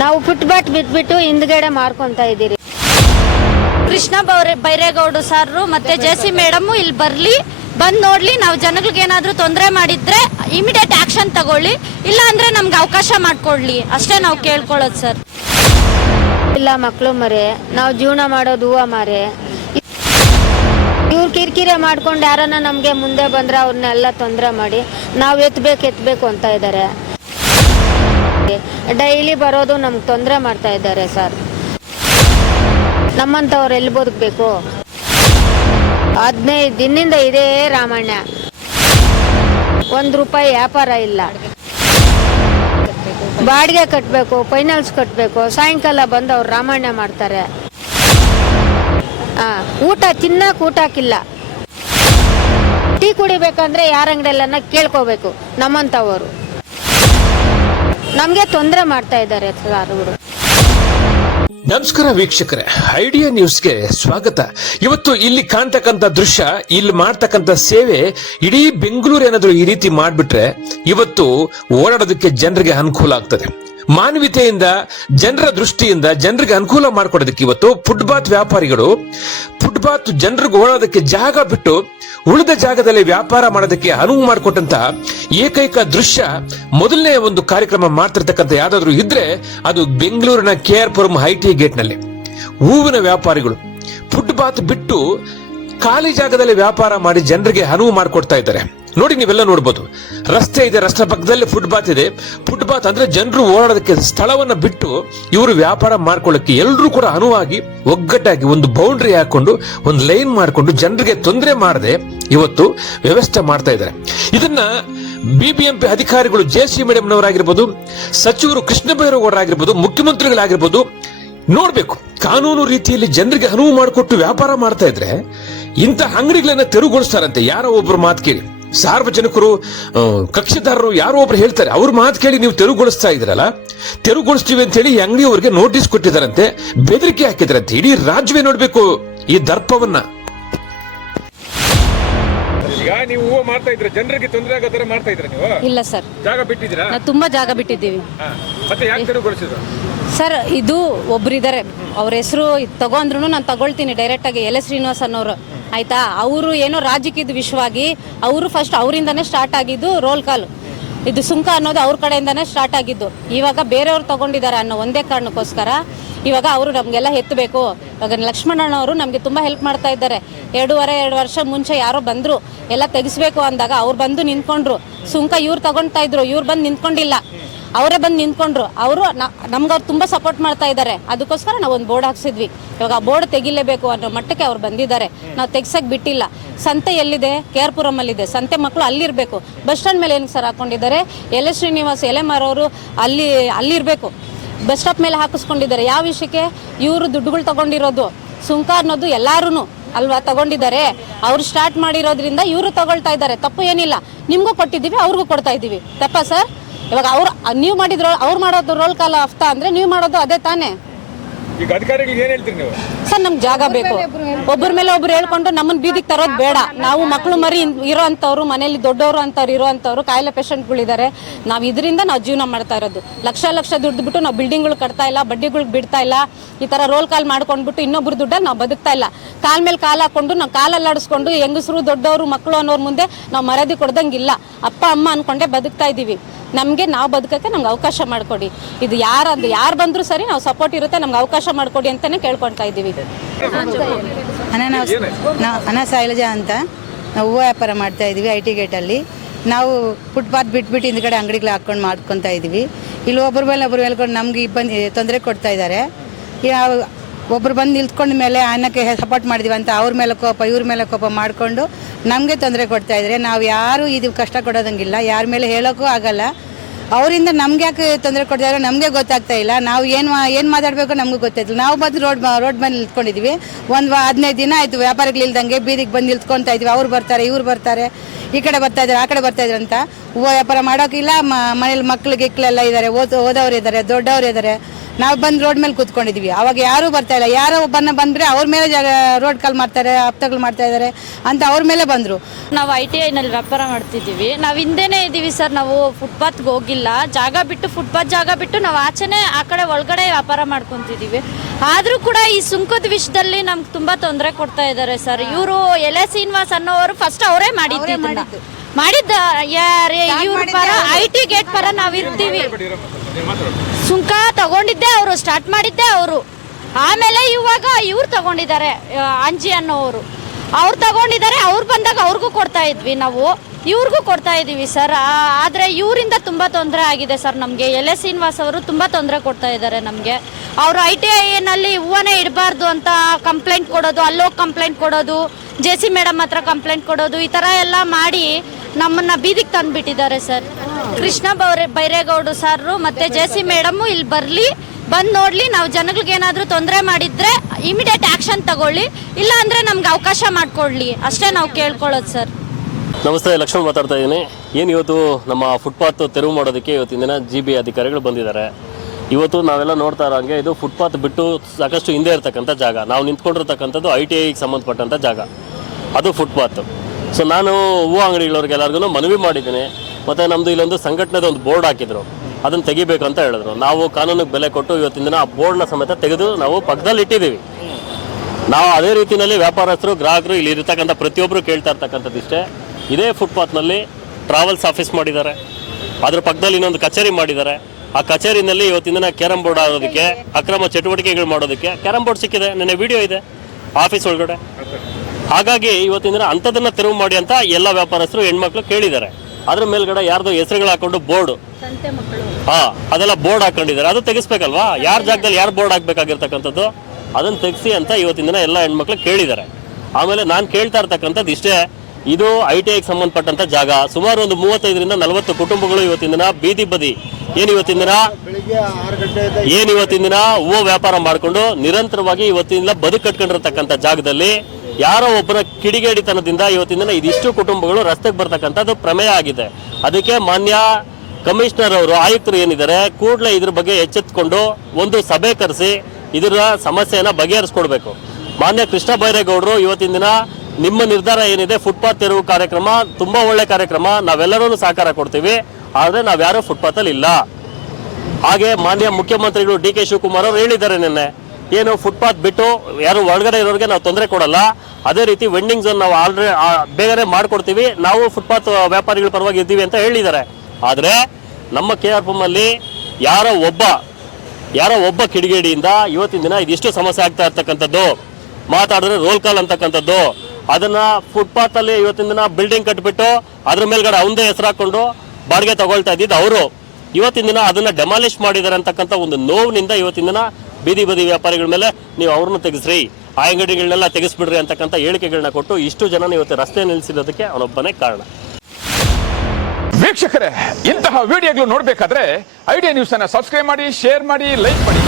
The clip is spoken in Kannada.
ನಾವು ಫುಟ್ಪಾತ್ ಬಿಟ್ಬಿಟ್ಟು ಹಿಂದ್ಗಡೆ ಮಾರ್ಕೊಂತ ಇದ್ದೀರಿ. ಕೃಷ್ಣ ಬೈರೇಗೌಡ ಸರ್ ಮತ್ತೆ ಜೆಸಿ ಮೇಡಮ್ ಇಲ್ಲಿ ಬರ್ಲಿ, ಬಂದ್ ನೋಡ್ಲಿ. ನಾವು ಜನಗಳಿಗೆ ಏನಾದ್ರೂ ತೊಂದರೆ ಮಾಡಿದ್ರೆ ಇಮಿಡಿಯೇಟ್ ಆಕ್ಷನ್ ತಗೊಳ್ಳಿ, ಇಲ್ಲ ಅಂದ್ರೆ ನಮ್ಗೆ ಅವಕಾಶ ಮಾಡ್ಕೊಡ್ಲಿ, ಅಷ್ಟೇ ನಾವು ಕೇಳ್ಕೊಳ್ಳೋದು ಸರ್. ಇಲ್ಲ ಮಕ್ಕಳು ಮರೆ, ನಾವು ಜೀವನ ಮಾಡೋದು ಹೂವ ಮಾರೆ. ಇವ್ರು ಕಿರಿಕಿರಿ ಮಾಡ್ಕೊಂಡು ಯಾರನ್ನ ನಮ್ಗೆ ಮುಂದೆ ಬಂದ್ರೆ ಅವ್ರನ್ನೆಲ್ಲ ತೊಂದರೆ ಮಾಡಿ ನಾವು ಎತ್ತಬೇಕು ಅಂತ ಇದ್ದಾರೆ. ಡೈಲಿ ಬರೋದು ನಮ್ಗೆ ತೊಂದರೆ ಮಾಡ್ತಾ ಇದ್ದಾರೆ ಸರ್. ನಮ್ಮಂಥವ್ರು ಎಲ್ಲಿ ಬದುಕಬೇಕು? 15 ದಿನದಿಂದ ಇದೇ ರಾಮಾಯಣ. 1 ರೂಪಾಯಿ ವ್ಯಾಪಾರ ಇಲ್ಲ. ಬಾಡಿಗೆ ಕಟ್ಟಬೇಕು, ಫೈನಾನ್ಸ್ ಕಟ್ಟಬೇಕು. ಸಾಯಂಕಾಲ ಬಂದು ಅವ್ರು ರಾಮಾಯಣ ಮಾಡ್ತಾರೆ. ಊಟ ತಿನ್ನಕ್ಕೆ ಊಟ ಹಾಕಿಲ್ಲ. ಟೀ ಕುಡಿಬೇಕಂದ್ರೆ ಯಾರ ಅಂಗಡಿಯಲ್ಲ ಕೇಳ್ಕೋಬೇಕು. ನಮ್ಮಂಥವರು ನಮಗೆ ತೊಂದರೆ ಮಾಡ್ತಾ ಇದ್ದಾರೆ ಸಾರುಗಳು. ನಮಸ್ಕಾರ ವೀಕ್ಷಕರೇ, ಐಡಿಯಾ ನ್ಯೂಸ್ಗೆ ಸ್ವಾಗತ. ಇವತ್ತು ಇಲ್ಲಿ ಕಾಣ್ತಕ್ಕಂಥ ದೃಶ್ಯ, ಇಲ್ಲಿ ಮಾಡ್ತಕ್ಕಂಥ ಸೇವೆ ಇಡೀ ಬೆಂಗಳೂರು ಏನಾದ್ರು ಈ ರೀತಿ ಮಾಡ್ಬಿಟ್ರೆ ಇವತ್ತು ಓಡಾಡೋದಕ್ಕೆ ಜನರಿಗೆ ಅನುಕೂಲ ಆಗ್ತದೆ. ಮಾನವೀಯತೆಯಿಂದ, ಜನರ ದೃಷ್ಟಿಯಿಂದ ಜನರಿಗೆ ಅನುಕೂಲ ಮಾಡ್ಕೊಡೋದಕ್ಕೆ ಇವತ್ತು ಫುಟ್ಪಾತ್ ವ್ಯಾಪಾರಿಗಳು ಫುಟ್ಪಾತ್ ಜನರಿಗೆ ಓಡಾಡೋದಕ್ಕೆ ಜಾಗ ಬಿಟ್ಟು ಉಳಿದ ಜಾಗದಲ್ಲಿ ವ್ಯಾಪಾರ ಮಾಡೋದಕ್ಕೆ ಅನುವು ಮಾಡಿಕೊಟ್ಟಂತ ಏಕೈಕ ದೃಶ್ಯ. ಮೊದಲನೇ ಒಂದು ಕಾರ್ಯಕ್ರಮ ಮಾಡ್ತಿರ್ತಕ್ಕಂಥ ಯಾವ್ದಾದ್ರು ಇದ್ರೆ ಅದು ಬೆಂಗಳೂರಿನ KR ಪುರಂ IT ಗೇಟ್ ನಲ್ಲಿ ಹೂವಿನ ವ್ಯಾಪಾರಿಗಳು ಫುಟ್ಪಾತ್ ಬಿಟ್ಟು ಖಾಲಿ ಜಾಗದಲ್ಲಿ ವ್ಯಾಪಾರ ಮಾಡಿ ಜನರಿಗೆ ಅನುವು ಮಾಡಿಕೊಡ್ತಾ ಇದ್ದಾರೆ. ನೋಡಿ, ನೀವೆಲ್ಲ ನೋಡ್ಬೋದು, ರಸ್ತೆ ಇದೆ, ರಸ್ತೆ ಪಕ್ಕದಲ್ಲಿ ಫುಟ್ಪಾತ್ ಇದೆ. ಫುಟ್ಪಾತ್ ಅಂದ್ರೆ ಜನರು ಓಡಾಡೋದಕ್ಕೆ ಸ್ಥಳವನ್ನ ಬಿಟ್ಟು ಇವರು ವ್ಯಾಪಾರ ಮಾಡ್ಕೊಳ್ಳಕ್ಕೆ ಎಲ್ಲರೂ ಕೂಡ ಅನುವಾಗಿ ಒಗ್ಗಟ್ಟಾಗಿ ಒಂದು ಬೌಂಡ್ರಿ ಹಾಕೊಂಡು ಒಂದು ಲೈನ್ ಮಾಡಿಕೊಂಡು ಜನರಿಗೆ ತೊಂದರೆ ಮಾಡದೆ ಇವತ್ತು ವ್ಯವಸ್ಥೆ ಮಾಡ್ತಾ ಇದ್ದಾರೆ. ಇದನ್ನ BBMP ಅಧಿಕಾರಿಗಳು JC ಮೇಡಮ್ನವರಾಗಿರ್ಬೋದು, ಸಚಿವರು ಕೃಷ್ಣ ಬೈರೇಗೌಡರಾಗಿರ್ಬೋದು, ಮುಖ್ಯಮಂತ್ರಿಗಳಾಗಿರ್ಬೋದು ನೋಡ್ಬೇಕು. ಕಾನೂನು ರೀತಿಯಲ್ಲಿ ಜನರಿಗೆ ಅನುವು ಮಾಡಿಕೊಟ್ಟು ವ್ಯಾಪಾರ ಮಾಡ್ತಾ ಇದ್ರೆ ಇಂಥ ಅಂಗಡಿಗಳನ್ನ ತೆರವುಗೊಳಿಸ್ತಾರಂತೆ. ಯಾರೋ ಒಬ್ರು ಮಾತು ಕೇಳಿ, ಸಾರ್ವಜನಿಕರು ಕಕ್ಷಿದಾರರು ಯಾರೋ ಒಬ್ರು ಹೇಳ್ತಾರೆ, ಅವ್ರ ಮಾತು ಕೇಳಿ ನೀವು ತೆರವುಗೊಳಿಸ್ತಾ ಇದ್ರಲ್ಲ, ತೆರವುಗೊಳಿಸ್ತೀವಿ ಅಂತ ಹೇಳಿ ಅಂಗಡಿಯವರಿಗೆ ನೋಟಿಸ್ ಕೊಟ್ಟಿದ್ದಾರಂತೆ, ಬೆದರಿಕೆ ಹಾಕಿದ್ರಂತೆ. ಇಡೀ ರಾಜ್ಯವೇ ನೋಡ್ಬೇಕು ಈ ದರ್ಪವನ್ನ. ಈಗ ನೀವು ಹೂವು ಮಾಡ್ತಾ ಇದ್ರೆ ಜನರಿಗೆ ತೊಂದರೆ ಆಗೋ ತರ ಮಾಡ್ತಾ ಇದ್ರೆ ನೀವು? ಇಲ್ಲ ಸರ್, ಜಾಗ ಬಿಟ್ಟಿದ್ದೀರಾ? ನಾವು ತುಂಬಾ ಜಾಗ ಬಿಟ್ಟಿದ್ದೀವಿ. ಮತ್ತೆ ಯಾಕೆ ತೆರವುಗೊಳಿಸಿದ್ರು ಸರ್? ಇದು ಒಬ್ರಿದ್ದಾರೆ, ಅವ್ರ ಹೆಸರು ತಗೊಂಡ್ರು ನಾನು ತಗೊಳ್ತೀನಿ ಡೈರೆಕ್ಟ್ ಆಗಿ. ಎಲ್ ಶ್ರೀನಿವಾಸ್ ಅನ್ನೋರು, ಆಯ್ತಾ? ಅವರು ಏನೋ ರಾಜಕೀಯದ ವಿಷಯವಾಗಿ ಅವರು ಫಸ್ಟ್ ಅವರಿಂದಾನೇ ಸ್ಟಾರ್ಟ್ ಆಗಿದ್ದು ರೋಲ್ ಕಾಲ್. ಇದು ಸುಂಕ ಅನ್ನೋದು ಅವ್ರ ಕಡೆಯಿಂದಾನೇ ಸ್ಟಾರ್ಟ್ ಆಗಿದ್ದು. ಇವಾಗ ಬೇರೆಯವ್ರು ತಗೊಂಡಿದ್ದಾರೆ ಅನ್ನೋ ಒಂದೇ ಕಾರಣಕ್ಕೋಸ್ಕರ ಇವಾಗ ಅವರು ನಮಗೆಲ್ಲ ಎತ್ತಬೇಕು. ಇವಾಗ ಲಕ್ಷ್ಮಣನವರು ನಮಗೆ ತುಂಬ ಹೆಲ್ಪ್ ಮಾಡ್ತಾ ಇದ್ದಾರೆ. 2 ವರ್ಷ ಮುಂಚೆ ಯಾರೋ ಬಂದರು ಎಲ್ಲ ತೆಗಿಸ್ಬೇಕು ಅಂದಾಗ ಅವ್ರು ಬಂದು ನಿಂತ್ಕೊಂಡ್ರು. ಸುಂಕ ಇವ್ರು ತಗೊಳ್ತಾ ಇದ್ರು, ಇವ್ರು ಬಂದು ನಿಂತ್ಕೊಂಡಿಲ್ಲ, ಅವರೇ ಬಂದು ನಿಂತ್ಕೊಂಡ್ರು. ಅವರು ನಮ್ಗೆ ಅವ್ರು ತುಂಬ ಸಪೋರ್ಟ್ ಮಾಡ್ತಾ ಇದ್ದಾರೆ. ಅದಕ್ಕೋಸ್ಕರ ನಾವು ಒಂದು ಬೋರ್ಡ್ ಹಾಕ್ಸಿದ್ವಿ. ಇವಾಗ ಆ ಬೋರ್ಡ್ ತೆಗಿಲೇಬೇಕು ಅನ್ನೋ ಮಟ್ಟಕ್ಕೆ ಅವ್ರು ಬಂದಿದ್ದಾರೆ. ನಾವು ತೆಗ್ಸಕ್ಕೆ ಬಿಟ್ಟಿಲ್ಲ. ಸಂತೆ ಎಲ್ಲಿದೆ? KR ಪುರಮಲ್ಲಿದೆ ಸಂತೆ. ಮಕ್ಕಳು ಅಲ್ಲಿರಬೇಕು. ಬಸ್ ಸ್ಟ್ಯಾಂಡ್ ಮೇಲೆ ಏನಕ್ಕೆ ಸರ್ ಹಾಕೊಂಡಿದ್ದಾರೆ? ಎಲ್ ಶ್ರೀನಿವಾಸ್ ಎಲೆಮಾರವರು ಅಲ್ಲಿರಬೇಕು. ಬಸ್ ಸ್ಟಾಪ್ ಮೇಲೆ ಹಾಕಿಸ್ಕೊಂಡಿದ್ದಾರೆ. ಯಾವ ವಿಷಯಕ್ಕೆ? ಇವರು ದುಡ್ಡುಗಳು ತಗೊಂಡಿರೋದು. ಸುಂಕ ಅನ್ನೋದು ಎಲ್ಲರೂ ಅಲ್ವಾ ತಗೊಂಡಿದ್ದಾರೆ. ಅವ್ರು ಸ್ಟಾರ್ಟ್ ಮಾಡಿರೋದ್ರಿಂದ ಇವರು ತಗೊಳ್ತಾ ಇದ್ದಾರೆ. ತಪ್ಪು ಏನಿಲ್ಲ. ನಿಮಗೂ ಕೊಟ್ಟಿದ್ದೀವಿ, ಅವ್ರಿಗೂ ಕೊಡ್ತಾ ಇದ್ದೀವಿ. ತಪ್ಪ ಸರ್? ಇವಾಗ ನೀವು ಮಾಡಿದ್ರು, ಅವ್ರು ಮಾಡೋದು ರೋಲ್ ಕಾಲ ಅಫ್ತಾ ಅಂದ್ರೆ ನೀವು ಮಾಡೋದು ಅದೇ ತಾನೇ. ಈಗ ಅಧಿಕಾರಿಗಳಿಗೆ ಏನ್ ಹೇಳ್ತೀರಿ ನೀವು? ಸರ್, ನಮ್ಗೆ ಜಾಗ ಬೇಕು. ಒಬ್ಬರ ಮೇಲೆ ಒಬ್ರು ಹೇಳ್ಕೊಂಡು ನಮ್ಮನ್ನ ಬೀದಿಗೆ ತರೋದು ಬೇಡ. ನಾವು ಮಕ್ಕಳು ಮರಿ ಇರೋ ಅಂಥವ್ರು, ಮನೇಲಿ ದೊಡ್ಡವರು ಅಂತವ್ರು ಇರೋ ಅಂಥವ್ರು, ಕಾಯಿಲೆ ಪೇಷಂಟ್ಗಳಿದ್ದಾರೆ. ನಾವು ಇದರಿಂದ ನಾವು ಜೀವನ ಮಾಡ್ತಾ ಇರೋದು. ಲಕ್ಷ ದುಡ್ಡು ಬಿಟ್ಟು ನಾವು ಬಿಲ್ಡಿಂಗ್ಗಳು ಕಟ್ತಾ ಇಲ್ಲ, ಬಡ್ಡಿಗಳಿಗೆ ಬಿಡ್ತಾ ಇಲ್ಲ. ಈ ಥರ ರೋಲ್ ಕಾಲ್ ಮಾಡ್ಕೊಂಡ್ಬಿಟ್ಟು ಇನ್ನೊಬ್ರು ದುಡ್ಡಲ್ಲಿ ನಾವು ಬದುಕ್ತಾ ಇಲ್ಲ. ಕಾಲ್ ಮೇಲೆ ಕಾಲು ಹಾಕೊಂಡು ನಾವು ಕಾಲಲ್ಲಾಡಿಸ್ಕೊಂಡು ಹೆಂಗಸರು ದೊಡ್ಡವರು ಮಕ್ಕಳು ಅನ್ನೋರ್ ಮುಂದೆ ನಾವು ಮರ್ಯಾದೆ ಕೊಡ್ದಂಗಿಲ್ಲ. ಅಪ್ಪ ಅಮ್ಮ ಅನ್ಕೊಂಡೇ ಬದುಕ್ತಾ ಇದ್ದೀವಿ. ನಮಗೆ ನಾವು ಬದುಕಕ್ಕೆ ನಮ್ಗೆ ಅವಕಾಶ ಮಾಡಿಕೊಡಿ. ಇದು ಯಾರು ಬಂದರೂ ಸರಿ, ನಾವು ಸಪೋರ್ಟ್ ಇರುತ್ತೆ, ನಮ್ಗೆ ಅವಕಾಶ ಮಾಡಿಕೊಡಿ ಅಂತಲೇ ಕೇಳ್ಕೊಳ್ತಾ ಇದ್ದೀವಿ. ಅನಾ ಶೈಲಜಾ ಅಂತ, ನಾವು ಹೂವು ವ್ಯಾಪಾರ ಮಾಡ್ತಾ ಇದ್ದೀವಿ IT ಗೇಟಲ್ಲಿ. ನಾವು ಫುಟ್ಪಾತ್ ಬಿಟ್ಬಿಟ್ಟು ಹಿಂದ್ಗಡೆ ಅಂಗಡಿಗಳು ಹಾಕ್ಕೊಂಡು ಮಾಡ್ಕೊತಾ ಇದ್ದೀವಿ. ಇಲ್ಲಿ ಒಬ್ಬರ ಮೇಲೆ ಒಬ್ರು ಹೇಳ್ಕೊಂಡು ನಮ್ಗೆ ತೊಂದರೆ ಕೊಡ್ತಾ ಇದ್ದಾರೆ. ಒಬ್ರು ಬಂದು ನಿಲ್ತ್ಕೊಂಡ ಮೇಲೆ ಅನ್ನಕ್ಕೆ ಸಪೋರ್ಟ್ ಮಾಡಿದೀವಿ ಅಂತ ಅವ್ರ ಮೇಲೆ ಕೋಪ ಇವ್ರ ಮೇಲೆ ಕೋಪ ಮಾಡಿಕೊಂಡು ನಮಗೆ ತೊಂದರೆ ಕೊಡ್ತಾ ಇದ್ದಾರೆ. ನಾವು ಯಾರು ಇದು ಕಷ್ಟ ಕೊಡೋದಂಗಿಲ್ಲ, ಯಾರ ಮೇಲೆ ಹೇಳೋಕ್ಕೂ ಆಗಲ್ಲ. ಅವರಿಂದ ನಮ್ಗೆ ಯಾಕೆ ತೊಂದರೆ ಕೊಡ್ತಾರೆ ನಮಗೆ ಗೊತ್ತಾಗ್ತಾ ಇಲ್ಲ. ನಾವು ಏನು ಮಾತಾಡಬೇಕು ನಮಗೂ ಗೊತ್ತಾಯ್ತಿಲ್ಲ. ನಾವು ಬಂದು ರೋಡ್ ಮೇಲೆ ನಿಲ್ತ್ಕೊಂಡಿದ್ವಿ. 15 ದಿನ ಆಯಿತು ವ್ಯಾಪಾರಿಗಳಿಲ್ದಂಗೆ ಬೀದಿಗೆ ಬಂದು ನಿಲ್ತ್ಕೊತಾ ಇದ್ವಿ. ಅವ್ರು ಬರ್ತಾರೆ, ಇವ್ರು ಬರ್ತಾರೆ, ಈ ಕಡೆ ಬರ್ತಾ ಇದ್ದಾರೆ, ಆ ಕಡೆ ಬರ್ತಾ ಇದ್ದಾರೆ ಅಂತ. ಹೂವು ವ್ಯಾಪಾರ ಮಾಡೋಕ್ಕಿಲ್ಲ. ಮನೇಲಿ ಮಕ್ಳು ಗಿಕ್ಳೆಲ್ಲ ಇದ್ದಾರೆ, ಓದೋರು ಇದ್ದಾರೆ, ದೊಡ್ಡವರು ಇದ್ದಾರೆ. ನಾವು ಬಂದು ರೋಡ್ ಮೇಲೆ ಕೂತ್ಕೊಂಡಿದ್ವಿ. ಅವಾಗ ಯಾರೂ ಬರ್ತಾ ಇಲ್ಲ. ಯಾರೋ ಒಬ್ಬನ ಬಂದರೆ ಅವ್ರ ಮೇಲೆ ರೋಡ್ ಕಾಲ್ ಮಾಡ್ತಾರೆ, ಹಪ್ತಗಳು ಮಾಡ್ತಾ ಇದ್ದಾರೆ ಅಂತ ಅವ್ರ ಮೇಲೆ ಬಂದರು. ನಾವು ITIನಲ್ಲಿ ವ್ಯಾಪಾರ ಮಾಡ್ತಿದ್ದೀವಿ. ನಾವು ಹಿಂದೆನೇ ಇದ್ದೀವಿ ಸರ್. ನಾವು ಫುಟ್ಪಾತ್ಗೆ ಹೋಗಿಲ್ಲ. ಫುಟ್ಪಾತ್ ಜಾಗ ಬಿಟ್ಟು ನಾವು ಆಚೆನೆ ಆ ಕಡೆ ಒಳಗಡೆ ವ್ಯಾಪಾರ ಮಾಡ್ಕೊತಿದ್ದೀವಿ. ಆದರೂ ಕೂಡ ಈ ಸುಂಕದ ವಿಷಯದಲ್ಲಿ ನಮ್ಗೆ ತುಂಬ ತೊಂದರೆ ಕೊಡ್ತಾ ಇದ್ದಾರೆ ಸರ್. ಇವರು ಎಲೆ ಶ್ರೀನಿವಾಸ್ ಅನ್ನೋರು ಫಸ್ಟ್ ಅವರೇ ಮಾಡಿದ್ದ ಇವ್ರ ಪರ IT ಗೇಟ್ ಪರ ನಾವಿರ್ತೀವಿ. ಸುಂಕ ತಗೊಂಡಿದ್ದೆ ಅವರು, ಸ್ಟಾರ್ಟ್ ಮಾಡಿದ್ದೆ ಅವರು. ಆಮೇಲೆ ಇವಾಗ ಇವ್ರು ತಗೊಂಡಿದ್ದಾರೆ, ಅಂಜಿ ಅನ್ನೋರು ಅವ್ರು ತಗೊಂಡಿದ್ದಾರೆ. ಅವ್ರು ಬಂದಾಗ ಅವ್ರಿಗೂ ಕೊಡ್ತಾ ಇದ್ವಿ, ನಾವು ಇವ್ರಿಗೂ ಕೊಡ್ತಾ ಇದ್ದೀವಿ ಸರ್. ಆದರೆ ಇವರಿಂದ ತುಂಬ ತೊಂದರೆ ಆಗಿದೆ ಸರ್ ನಮಗೆ. ಎಲೆ ಶ್ರೀನಿವಾಸ್ ಅವರು ತುಂಬ ತೊಂದರೆ ಕೊಡ್ತಾ ಇದ್ದಾರೆ ನಮಗೆ. ಅವರು ITIನಲ್ಲಿ ಹೂವನೇ ಇಡಬಾರ್ದು ಅಂತ ಕಂಪ್ಲೇಂಟ್ ಕೊಡೋದು, ಅಲ್ಲೋಗಿ ಕಂಪ್ಲೇಂಟ್ ಕೊಡೋದು, JC ಮೇಡಮ್ ಹತ್ರ ಕಂಪ್ಲೇಂಟ್ ಕೊಡೋದು, ಈ ಥರ ಎಲ್ಲ ಮಾಡಿ ನಮ್ಮನ್ನು ಬೀದಿಗೆ ತಂದುಬಿಟ್ಟಿದ್ದಾರೆ ಸರ್. ಕೃಷ್ಣ ಬೈರೇಗೌಡರು ಸರ್ ಮತ್ತು JC ಮೇಡಮ್ಮು ಇಲ್ಲಿ ಬಂದು ನೋಡಲಿ, ನಾವು ಜನಗಳಿಗೆ ಏನಾದರೂ ತೊಂದರೆ ಮಾಡಿದರೆ ಇಮಿಡಿಯೇಟ್ ಆ್ಯಕ್ಷನ್ ತಗೊಳ್ಳಿ, ಇಲ್ಲ ಅಂದರೆ ನಮ್ಗೆ ಅವಕಾಶ ಮಾಡಿಕೊಡ್ಲಿ, ಅಷ್ಟೇ ನಾವು ಕೇಳ್ಕೊಳ್ಳೋದು ಸರ್. ನಮಸ್ತೆ, ಲಕ್ಷ್ಮಣ್ ಮಾತಾಡ್ತಾ ಇದ್ದೀನಿ. ಏನು ಇವತ್ತು ನಮ್ಮ ಫುಟ್ಪಾತ್ ತೆರವು ಮಾಡೋದಕ್ಕೆ ಇವತ್ತಿನ ದಿನ GB ಅಧಿಕಾರಿಗಳು ಬಂದಿದ್ದಾರೆ. ಇವತ್ತು ನಾವೆಲ್ಲ ನೋಡ್ತಾ ಇರೋಂಗೆ ಇದು ಫುಟ್ಪಾತ್ ಬಿಟ್ಟು ಸಾಕಷ್ಟು ಹಿಂದೆ ಇರ್ತಕ್ಕಂಥ ಜಾಗ. ನಾವು ನಿಂತ್ಕೊಂಡಿರ್ತಕ್ಕಂಥದ್ದು ITIಗೆ ಸಂಬಂಧಪಟ್ಟಂಥ ಜಾಗ, ಅದು ಫುಟ್ಪಾತ್. ಸೊ ನಾನು ಹೂವು ಅಂಗಡಿಗಳವ್ರಿಗೆಲ್ಲರಿಗೂ ಮನವಿ ಮಾಡಿದ್ದೀನಿ. ಮತ್ತು ನಮ್ಮದು ಇಲ್ಲೊಂದು ಸಂಘಟನೆದ ಒಂದು ಬೋರ್ಡ್ ಹಾಕಿದ್ರು, ಅದನ್ನು ತೆಗಿಬೇಕು ಅಂತ ಹೇಳಿದ್ರು. ನಾವು ಕಾನೂನಿಗೆ ಬೆಲೆ ಕೊಟ್ಟು ಇವತ್ತಿನ ದಿನ ಆ ಬೋರ್ಡ್ನ ಸಮೇತ ತೆಗೆದು ನಾವು ಪಕ್ಕದಲ್ಲಿ ಇಟ್ಟಿದ್ದೀವಿ. ನಾವು ಅದೇ ರೀತಿಯಲ್ಲಿ ವ್ಯಾಪಾರಸ್ಥರು, ಗ್ರಾಹಕರು, ಇಲ್ಲಿ ಇರ್ತಕ್ಕಂಥ ಪ್ರತಿಯೊಬ್ಬರು ಕೇಳ್ತಾ ಇರ್ತಕ್ಕಂಥದ್ದು ಇಷ್ಟೇ. ಇದೇ ಫುಟ್ಪಾತ್ನಲ್ಲಿ ಟ್ರಾವೆಲ್ಸ್ ಆಫೀಸ್ ಮಾಡಿದ್ದಾರೆ, ಅದ್ರ ಪಕ್ಕದಲ್ಲಿ ಇನ್ನೊಂದು ಕಚೇರಿ ಮಾಡಿದ್ದಾರೆ. ಆ ಕಚೇರಿನಲ್ಲಿ ಇವತ್ತಿನ ದಿನ ಕ್ಯಾರಂ ಬೋರ್ಡ್ ಆಡೋದಕ್ಕೆ, ಅಕ್ರಮ ಚಟುವಟಿಕೆಗಳು ಮಾಡೋದಕ್ಕೆ ಕ್ಯಾರಂ ಬೋರ್ಡ್ ಸಿಕ್ಕಿದೆ. ನೆನ್ನೆ ವಿಡಿಯೋ ಇದೆ ಆಫೀಸ್ ಒಳಗಡೆ. ಹಾಗಾಗಿ ಇವತ್ತಿನ ದಿನ ಅಂಥದನ್ನು ತೆರವು ಮಾಡಿ ಅಂತ ಎಲ್ಲ ವ್ಯಾಪಾರಸ್ಥರು ಹೆಣ್ಮಕ್ಳು ಕೇಳಿದ್ದಾರೆ. ಅದ್ರ ಮೇಲ್ಗಡೆ ಯಾರ್ದು ಹೆಸರುಗಳು ಹಾಕೊಂಡು ಬೋರ್ಡು, ಅದೆಲ್ಲ ಬೋರ್ಡ್ ಹಾಕೊಂಡಿದ್ದಾರೆ. ಅದು ತೆಗಿಸ್ಬೇಕಲ್ವಾ? ಯಾರ ಜಾಗದಲ್ಲಿ ಯಾರು ಬೋರ್ಡ್ ಹಾಕ್ಬೇಕಾಗಿರ್ತಕ್ಕಂಥದ್ದು ಅದನ್ನು ತೆಗಿಸಿ ಅಂತ ಇವತ್ತಿನ ದಿನ ಎಲ್ಲ ಹೆಣ್ಮಕ್ಳು ಕೇಳಿದ್ದಾರೆ. ಆಮೇಲೆ ನಾನು ಕೇಳ್ತಾ ಇರ್ತಕ್ಕಂಥದ್ದು ಇಷ್ಟೇ, ಇದು ITIಗೆ ಸಂಬಂಧಪಟ್ಟಂಥ ಜಾಗ. ಸುಮಾರು ಒಂದು 35ರಿಂದ 40 ಕುಟುಂಬಗಳು ಇವತ್ತಿನ ದಿನ ಬೀದಿ ಬದಿ ಇವತ್ತಿನ ದಿನ ಹೂವು ವ್ಯಾಪಾರ ಮಾಡಿಕೊಂಡು ನಿರಂತರವಾಗಿ ಇವತ್ತಿನ ಬದುಕು ಕಟ್ಕೊಂಡಿರ್ತಕ್ಕಂಥ ಜಾಗದಲ್ಲಿ ಯಾರೋ ಒಬ್ಬರ ಕಿಡಿಗೇಡಿತನದಿಂದ ಇವತ್ತಿನ ದಿನ ಇದಿಷ್ಟು ಕುಟುಂಬಗಳು ರಸ್ತೆಗೆ ಬರ್ತಕ್ಕಂಥದ್ದು ಪ್ರಮೇಯ ಆಗಿದೆ. ಅದಕ್ಕೆ ಮಾನ್ಯ ಕಮಿಷನರ್ ಅವರು, ಆಯುಕ್ತರು ಏನಿದ್ದಾರೆ, ಕೂಡಲೇ ಇದ್ರ ಬಗ್ಗೆ ಎಚ್ಚೆತ್ತುಕೊಂಡು ಒಂದು ಸಭೆ ಕರೆಸಿ ಇದರ ಸಮಸ್ಯೆಯನ್ನು ಬಗೆಹರಿಸ್ಕೊಡ್ಬೇಕು. ಮಾನ್ಯ ಕೃಷ್ಣ ಬೈರೇಗೌಡರು ಇವತ್ತಿನ ದಿನ ನಿಮ್ಮ ನಿರ್ಧಾರ ಏನಿದೆ, ಫುಟ್ಪಾತ್ ತೆರವು ಕಾರ್ಯಕ್ರಮ ತುಂಬ ಒಳ್ಳೆ ಕಾರ್ಯಕ್ರಮ, ನಾವೆಲ್ಲರೂ ಸಹಕಾರ ಕೊಡ್ತೀವಿ. ಆದರೆ ನಾವ್ಯಾರೂ ಫುಟ್ಪಾತಲ್ಲಿ ಇಲ್ಲ. ಹಾಗೆ ಮಾನ್ಯ ಮುಖ್ಯಮಂತ್ರಿಗಳು DK ಶಿವಕುಮಾರ್ ಅವರು ಹೇಳಿದ್ದಾರೆ ನಿನ್ನೆ, ಏನು ಫುಟ್ಪಾತ್ ಬಿಟ್ಟು ಯಾರು ಒಳಗಡೆ ಇರೋರಿಗೆ ನಾವು ತೊಂದರೆ ಕೊಡಲ್ಲ, ಅದೇ ರೀತಿ ವೆಂಡಿಂಗ್ ಝೋನ್ ನಾವು ಬೇಗನೆ ಮಾಡಿಕೊಡ್ತೀವಿ, ನಾವು ಫುಟ್ಪಾತ್ ವ್ಯಾಪಾರಿಗಳ ಪರವಾಗಿ ಇದ್ದೀವಿ ಅಂತ ಹೇಳಿದ್ದಾರೆ. ಆದರೆ ನಮ್ಮ KRPM ಅಲ್ಲಿ ಯಾರೋ ಒಬ್ಬ ಕಿಡಿಗೇಡಿಯಿಂದ ಇವತ್ತಿನ ದಿನ ಇದಿಷ್ಟು ಸಮಸ್ಯೆ ಆಗ್ತಾ ಇರ್ತಕ್ಕಂಥದ್ದು. ಮಾತಾಡಿದ್ರೆ ರೋಲ್ ಕಾಲ್ ಅಂತಕ್ಕಂಥದ್ದು, ಅದನ್ನ ಫುಟ್ಪಾತಲ್ಲಿ ಇವತ್ತಿನ ದಿನ ಬಿಲ್ಡಿಂಗ್ ಕಟ್ಬಿಟ್ಟು ಅದ್ರ ಮೇಲ್ಗಡೆ ಅವಂದೇ ಹೆಸರು ಹಾಕೊಂಡು ಬಾಡಿಗೆ ತಗೊಳ್ತಾ ಇದ್ದಿದ್ದು ಅವರು. ಇವತ್ತಿನ ದಿನ ಅದನ್ನ ಡೆಮಾಲಿಷ್ ಮಾಡಿದ್ದಾರೆ ಅಂತಕ್ಕಂಥ ಒಂದು ನೋವಿನಿಂದ ಇವತ್ತಿನ ದಿನ ಬೀದಿ ವ್ಯಾಪಾರಿಗಳ ಮೇಲೆ ನೀವು ಅವ್ರನ್ನ ತೆಗೆಸ್ರಿ, ಆ ಅಂಗಡಿಗಳನ್ನೆಲ್ಲ ತೆಗೆಸ್ಬಿಡ್ರಿ ಅಂತಕ್ಕಂಥ ಹೇಳಿಕೆಗಳನ್ನ ಕೊಟ್ಟು ಇಷ್ಟು ಜನ ಇವತ್ತು ರಸ್ತೆ ನಿಲ್ಲಿಸಿರೋದಕ್ಕೆ ಅವನೊಬ್ಬನೇ ಕಾರಣ. ವೀಕ್ಷಕರೇ, ಇಂತಹ ವಿಡಿಯೋಗಳು ನೋಡಬೇಕಾದ್ರೆ IDI ನ್ಯೂಸ್ ಅನ್ನು ಸಬ್ಸ್ಕ್ರೈಬ್ ಮಾಡಿ, ಶೇರ್ ಮಾಡಿ, ಲೈಕ್ ಮಾಡಿ.